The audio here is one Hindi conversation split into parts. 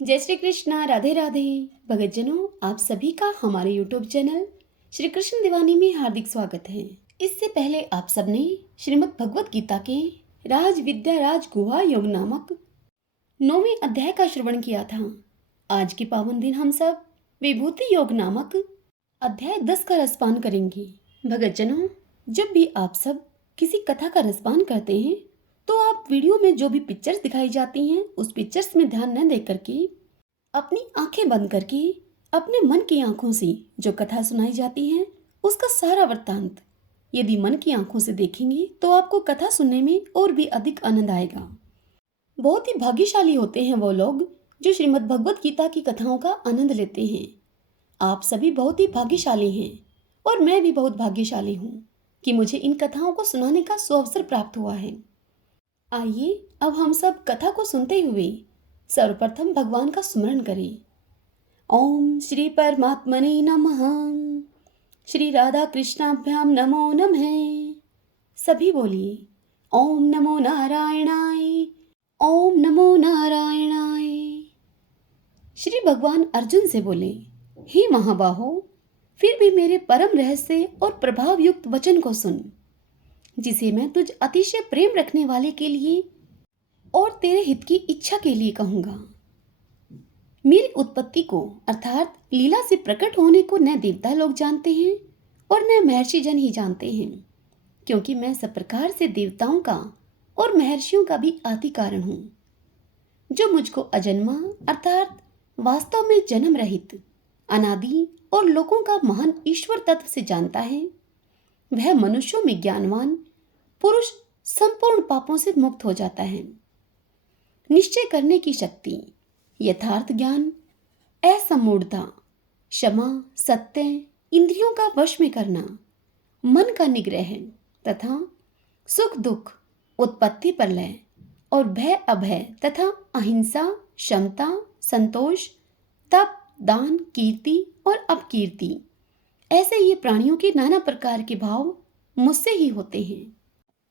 जय श्री कृष्णा। राधे राधे। भगतजनों, आप सभी का हमारे YouTube चैनल श्री कृष्ण दीवानी में हार्दिक स्वागत है। इससे पहले आप सबने श्रीमद् भगवत गीता के राज विद्या राज गुहा योग नामक 9वें अध्याय का श्रवण किया था। आज के पावन दिन हम सब विभूति योग नामक अध्याय 10 का रसपान करेंगे। भगतजनों, जब भी आप सब किसी कथा का रसपान करते हैं तो आप वीडियो में जो भी पिक्चर्स दिखाई जाती हैं उस पिक्चर्स में ध्यान न दे करके अपनी आंखें बंद करके अपने मन की आंखों से जो कथा सुनाई जाती है उसका सारा वृत्तांत यदि मन की आंखों से देखेंगे तो आपको कथा सुनने में और भी अधिक आनंद आएगा। बहुत ही भाग्यशाली होते हैं वो लोग जो श्रीमद् भगवत गीता की कथाओं का आनंद लेते हैं। आप सभी बहुत ही भाग्यशाली हैं और मैं भी बहुत भाग्यशाली हूँ कि मुझे इन कथाओं को सुनाने का सुअवसर प्राप्त हुआ है। आइए अब हम सब कथा को सुनते हुए सर्वप्रथम भगवान का स्मरण करें। ओम श्री परमात्मने नमः। श्री राधा कृष्णाभ्याम नमो नमः। सभी बोलिए ओम नमो नारायणाय, ओम नमो नारायणाय। श्री भगवान अर्जुन से बोले, हे महाबाहो, फिर भी मेरे परम रहस्य और प्रभाव युक्त वचन को सुन, जिसे मैं तुझ अतिशय प्रेम रखने वाले के लिए और तेरे हित की इच्छा के लिए कहूंगा। मेरी उत्पत्ति को अर्थात लीला से प्रकट होने को न देवता लोग जानते हैं और न महर्षि जन ही जानते हैं, क्योंकि मैं सब प्रकार से देवताओं का और महर्षियों का भी आदि कारण हूं। जो मुझको अजन्मा अर्थात वास्तव में जन्म रहित अनादि और लोगों का महान ईश्वर तत्व से जानता है, वह मनुष्यों में ज्ञानवान पुरुष संपूर्ण पापों से मुक्त हो जाता है। निश्चय करने की शक्ति, यथार्थ ज्ञान, असमूढ़ता, क्षमा, सत्य, इंद्रियों का वश में करना, मन का निग्रह तथा सुख दुख, उत्पत्ति प्रलय और भय अभय तथा अहिंसा, क्षमता, संतोष, तप, दान, कीर्ति और अपकीर्ति, ऐसे ये प्राणियों के नाना प्रकार के भाव मुझसे ही होते हैं।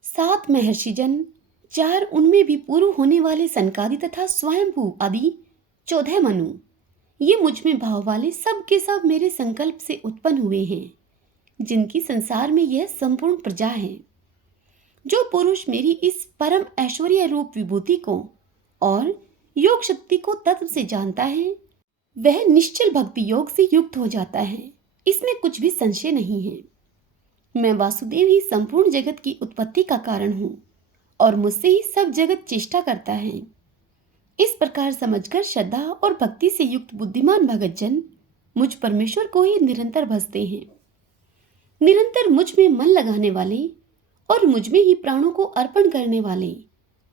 7 महर्षिजन, 4 उनमें भी पूर्व होने वाले सनकादि तथा स्वयंभू आदि 14 मनु, ये मुझ में भाव वाले सब के सब मेरे संकल्प से उत्पन्न हुए हैं, जिनकी संसार में यह संपूर्ण प्रजा है। जो पुरुष मेरी इस परम ऐश्वर्य रूप विभूति को और योग शक्ति को तत्व से जानता है, वह निश्चल भक्ति योग से युक्त हो जाता है। इसमें कुछ भी संशय नहीं है। मैं वासुदेव ही संपूर्ण जगत की उत्पत्ति का कारण हूँ और मुझसे ही सब जगत चेष्टा करता है। इस प्रकार समझकर श्रद्धा और भक्ति से युक्त बुद्धिमान भगतजन मुझ परमेश्वर को ही निरंतर भजते हैं। निरंतर मुझ में मन लगाने वाले और मुझ में ही प्राणों को अर्पण करने वाले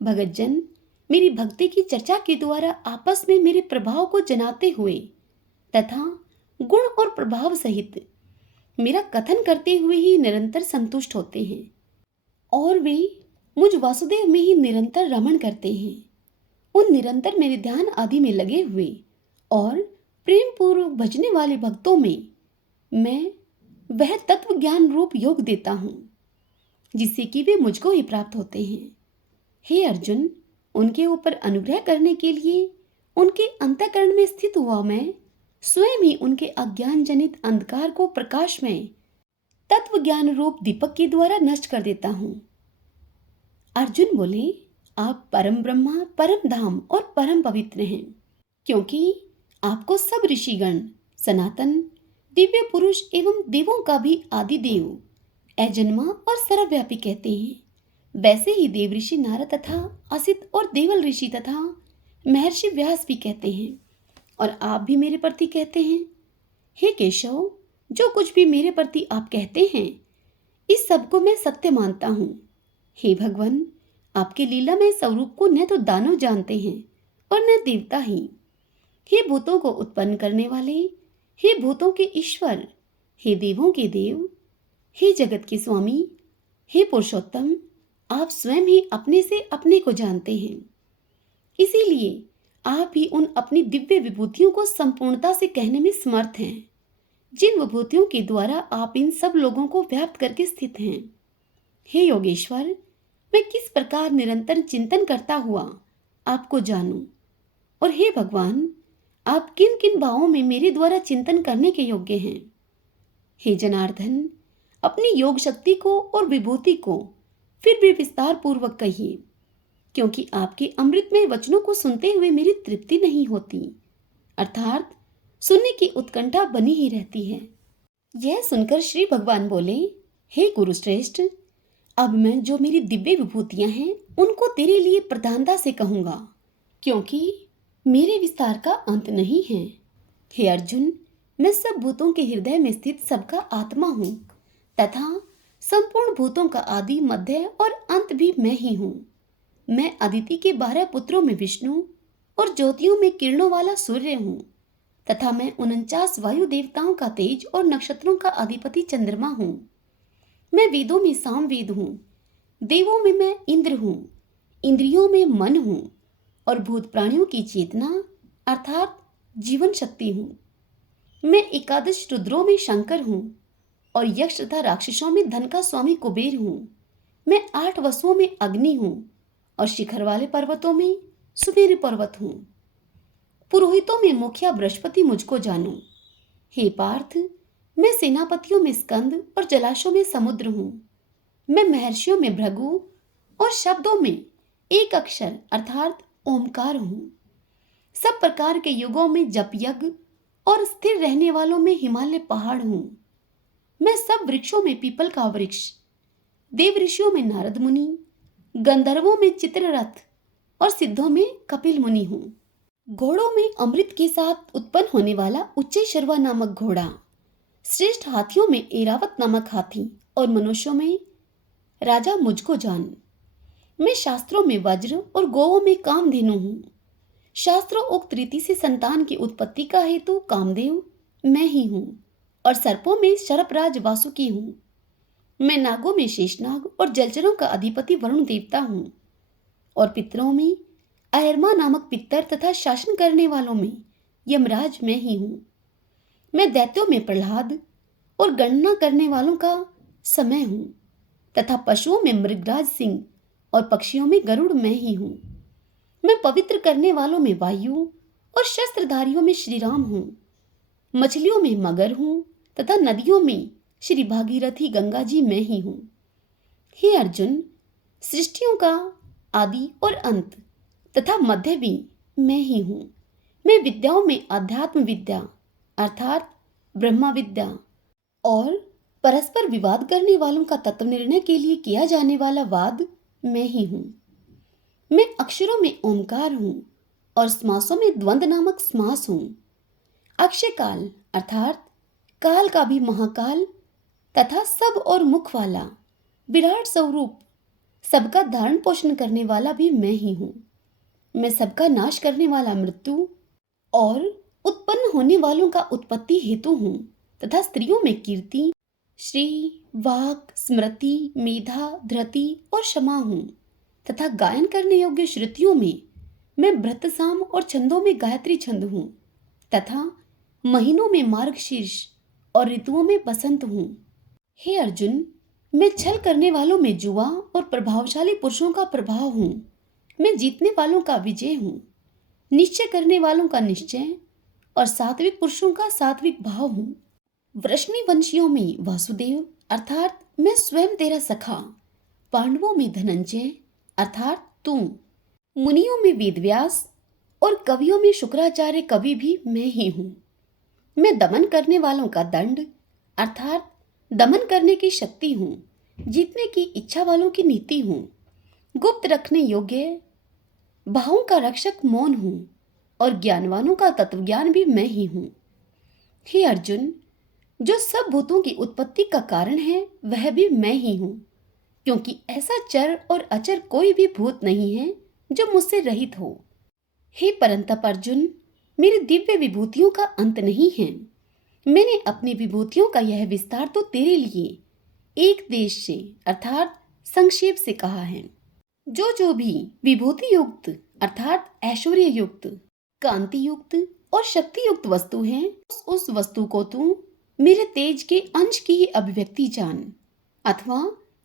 भगतजन मेरी भक्ति की चर्चा के द्वारा आपस में मेरे प्रभाव को जनाते हुए तथा गुण और प्रभाव सहित मेरा कथन करते हुए ही निरंतर संतुष्ट होते हैं और वे मुझ वासुदेव में ही निरंतर रमण करते हैं। उन निरंतर मेरे ध्यान आदि में लगे हुए और प्रेम पूर्वक भजने वाले भक्तों में मैं वह तत्व ज्ञान रूप योग देता हूँ, जिससे कि वे मुझको ही प्राप्त होते हैं। हे अर्जुन, उनके ऊपर अनुग्रह करने के लिए उनके अंतःकरण में स्थित हुआ मैं स्वयं ही उनके अज्ञान जनित अंधकार को प्रकाश में तत्व ज्ञान रूप दीपक के द्वारा नष्ट कर देता हूं। अर्जुन बोले, आप परम ब्रह्मा, परम धाम और परम पवित्र हैं, क्योंकि आपको सब ऋषिगण, सनातन, दिव्य पुरुष एवं देवों का भी आदि देव, अजन्मा और सर्वव्यापी कहते हैं। वैसे ही देव ऋषि नारद तथा असित और देवल ऋषि तथा महर्षि व्यास भी कहते हैं और आप भी मेरे प्रति कहते हैं। हे केशव, जो कुछ भी मेरे प्रति आप कहते हैं इस सब को मैं सत्य मानता हूँ। हे भगवान, आपके लीला में स्वरूप को न तो दानव जानते हैं और न देवता ही। हे भूतों को उत्पन्न करने वाले, हे भूतों के ईश्वर, हे देवों के देव, हे जगत के स्वामी, हे पुरुषोत्तम, आप स्वयं ही अपने से अपने को जानते हैं। इसीलिए आप ही उन अपनी दिव्य विभूतियों को संपूर्णता से कहने में समर्थ हैं, जिन विभूतियों के द्वारा आप इन सब लोगों को व्याप्त करके स्थित हैं। हे योगेश्वर, मैं किस प्रकार निरंतर चिंतन करता हुआ आपको जानूं, और हे भगवान, आप किन किन भावों में मेरे द्वारा चिंतन करने के योग्य हैं। हे जनार्दन, अपनी योग शक्ति को और विभूति को फिर भी विस्तार पूर्वक कहिए, क्योंकि आपके अमृतमय वचनों को सुनते हुए मेरी तृप्ति नहीं होती, अर्थात सुनने की उत्कंठा बनी ही रहती है। यह सुनकर श्री भगवान बोले, हे गुरुश्रेष्ठ, अब मैं जो मेरी दिव्य विभूतियां हैं उनको तेरे लिए प्रधानता से कहूंगा, क्योंकि मेरे विस्तार का अंत नहीं है। हे अर्जुन, मैं सब भूतों के हृदय में स्थित सबका आत्मा हूँ तथा संपूर्ण भूतों का आदि, मध्य और अंत भी मैं ही हूँ। मैं अदिति के 12 पुत्रों में विष्णु और ज्योतियों में किरणों वाला सूर्य हूँ तथा मैं 49 वायु देवताओं का तेज और नक्षत्रों का अधिपति चंद्रमा हूँ। मैं वेदों में सामवेद हूँ, देवों में मैं इंद्र हूँ, इंद्रियों में मन हूँ और भूत प्राणियों की चेतना अर्थात जीवन शक्ति हूँ। मैं 11 रुद्रों में शंकर हूँ और यक्ष तथा राक्षसों में धन का स्वामी कुबेर हूँ। मैं 8 वसुओं में अग्नि हूँ और शिखर वाले पर्वतों में सुमेरु पर्वत हूँ। पुरोहितों में मुखिया बृहस्पति मुझको जानो। हे पार्थ, मैं सेनापतियों में स्कंद और जलाशयों में समुद्र हूँ। मैं महर्षियों में भृगु और शब्दों में एक अक्षर अर्थात ओमकार हूँ। सब प्रकार के युगों में जप यज्ञ और स्थिर रहने वालों में हिमालय पहाड़ हूँ। मैं सब वृक्षों में पीपल का वृक्ष, देव ऋषियों में नारद मुनि, गंधर्वों में चित्ररथ और सिद्धों में कपिल मुनि हूँ। घोड़ों में अमृत के साथ उत्पन्न होने वाला उच्चैःशर्वा नामक घोड़ा, श्रेष्ठ हाथियों में ऐरावत नामक हाथी और मनुष्यों में राजा मुझको जान। मैं शास्त्रों में वज्र और गौओं में कामधेनु हूँ। शास्त्रों उक्त रीति से संतान की उत्पत्ति का हेतु कामदेव मैं ही हूँ और सर्पों में शरपराज वासुकी हूँ। मैं नागों में शेषनाग और जलचरों का अधिपति वरुण देवता हूँ और पितरों में अहरमा नामक पितर तथा शासन करने वालों में यमराज मैं ही हूँ। मैं दैत्यों में प्रहलाद और गणना करने वालों का समय हूँ तथा पशुओं में मृगराज सिंह और पक्षियों में गरुड़ मैं ही हूँ। मैं पवित्र करने वालों में वायु और शस्त्रधारियों में श्री राम हूँ। मछलियों में मगर हूँ तथा नदियों में श्री भागीरथी गंगा जी मैं ही हूँ। हे अर्जुन, सृष्टियों का आदि और अंत तथा मध्य भी मैं ही हूँ। मैं विद्याओं में अध्यात्म विद्या अर्थात ब्रह्मा विद्या और परस्पर विवाद करने वालों का तत्व निर्णय के लिए किया जाने वाला वाद मैं ही हूँ। मैं अक्षरों में ओमकार हूँ और समासों में द्वंद्व नामक समास हूँ। अक्षय काल अर्थात काल का भी महाकाल तथा सब और मुख वाला विराट स्वरूप, सबका धारण पोषण करने वाला भी मैं ही हूँ। मैं सबका नाश करने वाला मृत्यु और उत्पन्न होने वालों का उत्पत्ति हेतु हूँ तथा स्त्रियों में कीर्ति, श्री, वाक, स्मृति, मेधा, धृति और क्षमा हूँ तथा गायन करने योग्य श्रुतियों में मैं भृतसाम और छंदों में गायत्री छंद हूँ तथा महीनों में मार्गशीर्ष और ऋतुओं में बसंत हूँ। हे अर्जुन, मैं छल करने वालों में जुआ और प्रभावशाली पुरुषों का प्रभाव हूँ। मैं जीतने वालों का विजय हूँ, निश्चय करने वालों का निश्चय और सात्विक पुरुषों का सात्विक भाव हूँ। वृष्णि वंशियों में वासुदेव अर्थात मैं स्वयं तेरा सखा, पांडवों में धनंजय अर्थात तू, मुनियों में वेदव्यास और कवियों में शुक्राचार्य कवि भी मैं ही हूँ। मैं दमन करने वालों का दंड अर्थात दमन करने की शक्ति हूँ, जीतने की इच्छा वालों की नीति हूँ, गुप्त रखने योग्य भावों का रक्षक मौन हूँ और ज्ञानवानों का तत्वज्ञान भी मैं ही हूँ। हे अर्जुन, जो सब भूतों की उत्पत्ति का कारण है वह भी मैं ही हूँ, क्योंकि ऐसा चर और अचर कोई भी भूत नहीं है जो मुझसे रहित हो। हे परंतप अर्जुन, मेरी दिव्य विभूतियों का अंत नहीं है। मैंने अपनी विभूतियों का यह विस्तार तो तेरे लिए एक देश से अर्थात संक्षेप से कहा है। जो भी विभूति युक्त अर्थात ऐश्वर्य युक्त, कांति युक्त और शक्ति युक्त वस्तु है, उस वस्तु को तू मेरे तेज के अंश की ही अभिव्यक्ति जान। अथवा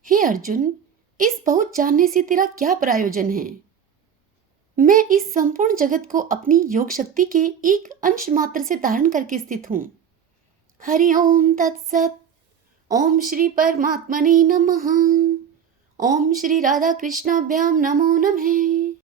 हे अर्जुन, इस बहुत जानने से तेरा क्या प्रयोजन है? मैं इस संपूर्ण जगत को अपनी योग शक्ति के एक अंश मात्र से धारण करके स्थित हूँ। हरि ओम तत्सत। ओम श्री परमात्मने नमः। ओम श्री राधा कृष्णाभ्याम नमो नमः।